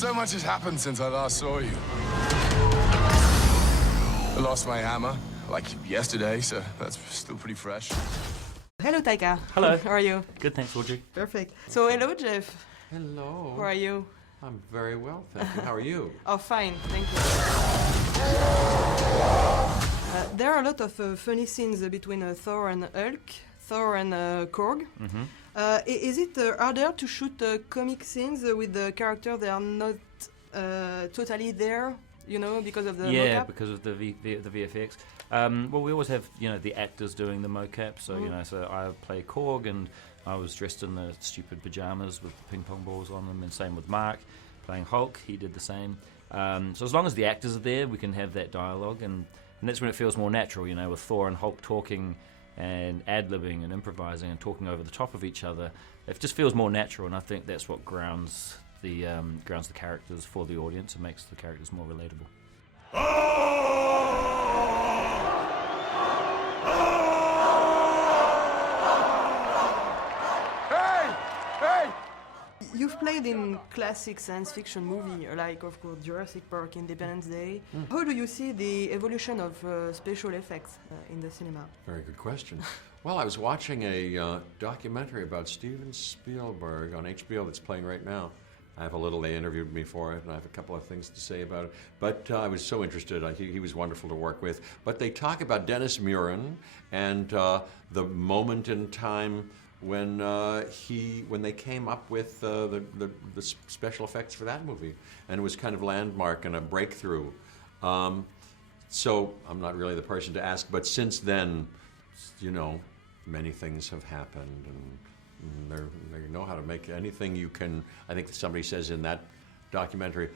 So much has happened since I last saw you. I lost my hammer, like yesterday, so that's still pretty fresh. Hello, Taika. Hello. How are you? Good, thanks, Audrey. Perfect. So, hello, Jeff. Hello. How are you? I'm very well, thank you. How are you? Oh, fine, thank you. There are a lot of funny scenes between Thor and Hulk, Thor and Korg. Mm-hmm. Is it harder to shoot comic scenes with the characters that are not totally there, you know, because of the mocap? Because of the VFX. Well, we always have, the actors doing the mocap. So, so I play Korg, and I was dressed in the stupid pajamas with ping pong balls on them, and same with Mark playing Hulk. He did the same. So as long as the actors are there, we can have that dialogue, and that's when it feels more natural, with Thor and Hulk talking and ad-libbing and improvising and talking over the top of each other. It just feels more natural, and I think that's what grounds the characters for the audience and makes the characters more relatable. You've played in classic science fiction movie, like, of course, Jurassic Park, Independence Day. How do you see the evolution of special effects in the cinema? Very good question. Well, I was watching a documentary about Steven Spielberg on HBO that's playing right now. They interviewed me for it, and I have a couple of things to say about it. But I was so interested. He was wonderful to work with. But they talk about Dennis Muren and the moment in time when they came up with the special effects for that movie, and it was kind of landmark and a breakthrough. So I'm not really the person to ask, but since then, many things have happened, and they know how to make anything you can. I think somebody says in that documentary,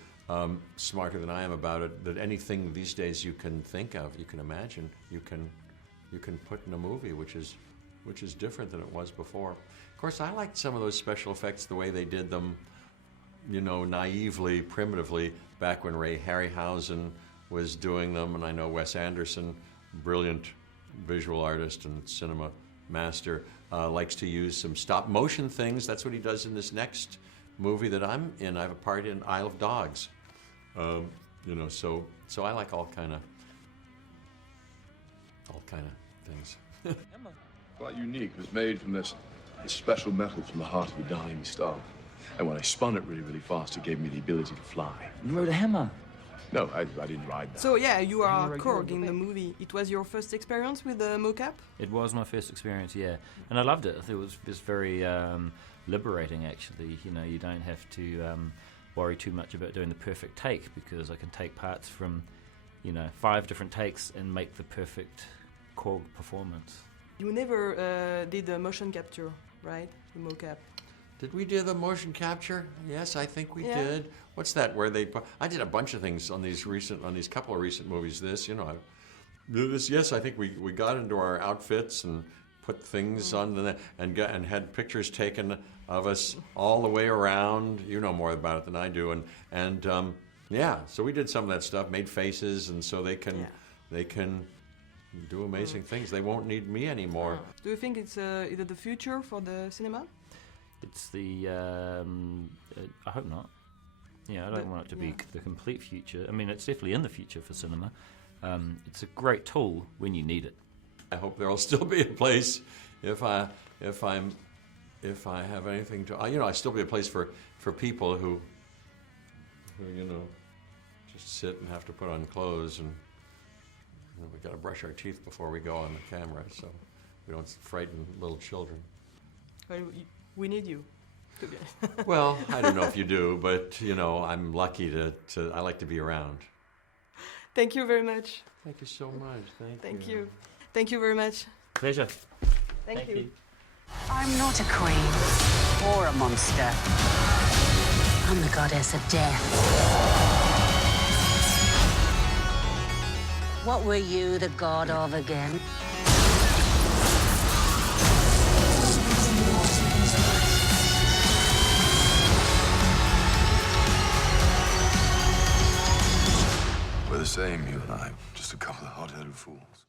smarter than I am about it, that anything these days you can think of, you can imagine, you can put in a movie, which is different than it was before. Of course, I liked some of those special effects, the way they did them, naively, primitively, back when Ray Harryhausen was doing them, and I know Wes Anderson, brilliant visual artist and cinema master, likes to use some stop-motion things. That's what he does in this next movie that I'm in. I have a part in Isle of Dogs. So I like all kind of things. Quite unique. It was made from this special metal from the heart of a dying star. And when I spun it really, really fast, it gave me the ability to fly. You rode a hammer? No, I didn't ride that. So yeah, you are Korg in the movie. It was your first experience with the mocap? It was my first experience, yeah. And I loved it. It was very liberating, actually. You don't have to worry too much about doing the perfect take, because I can take parts from, 5 different takes and make the perfect Korg performance. You never did the motion capture, right? The mocap. Did we do the motion capture? Yes, I think we did. What's that? I did a bunch of things on these couple of recent movies. Yes, I think we got into our outfits and put things on and had pictures taken of us all the way around. You know more about it than I do, so we did some of that stuff, made faces, and so they can do amazing things. They won't need me anymore. Do you think it's either the future for the cinema? It's I hope not. I don't want it to be the complete future. I mean, it's definitely in the future for cinema. It's a great tool when you need it. I hope there'll still be a place if I have anything to. I still be a place for people who just sit and have to put on clothes, and we got to brush our teeth before we go on the camera, so we don't frighten little children. Well, we need you. Well, I don't know if you do, but I'm lucky to. I like to be around. Thank you very much. Thank you so much. Thank you. Thank you very much. Pleasure. Thank you. I'm not a queen or a monster. I'm the goddess of death. What were you the god of again? We're the same, you and I. Just a couple of hot-headed fools.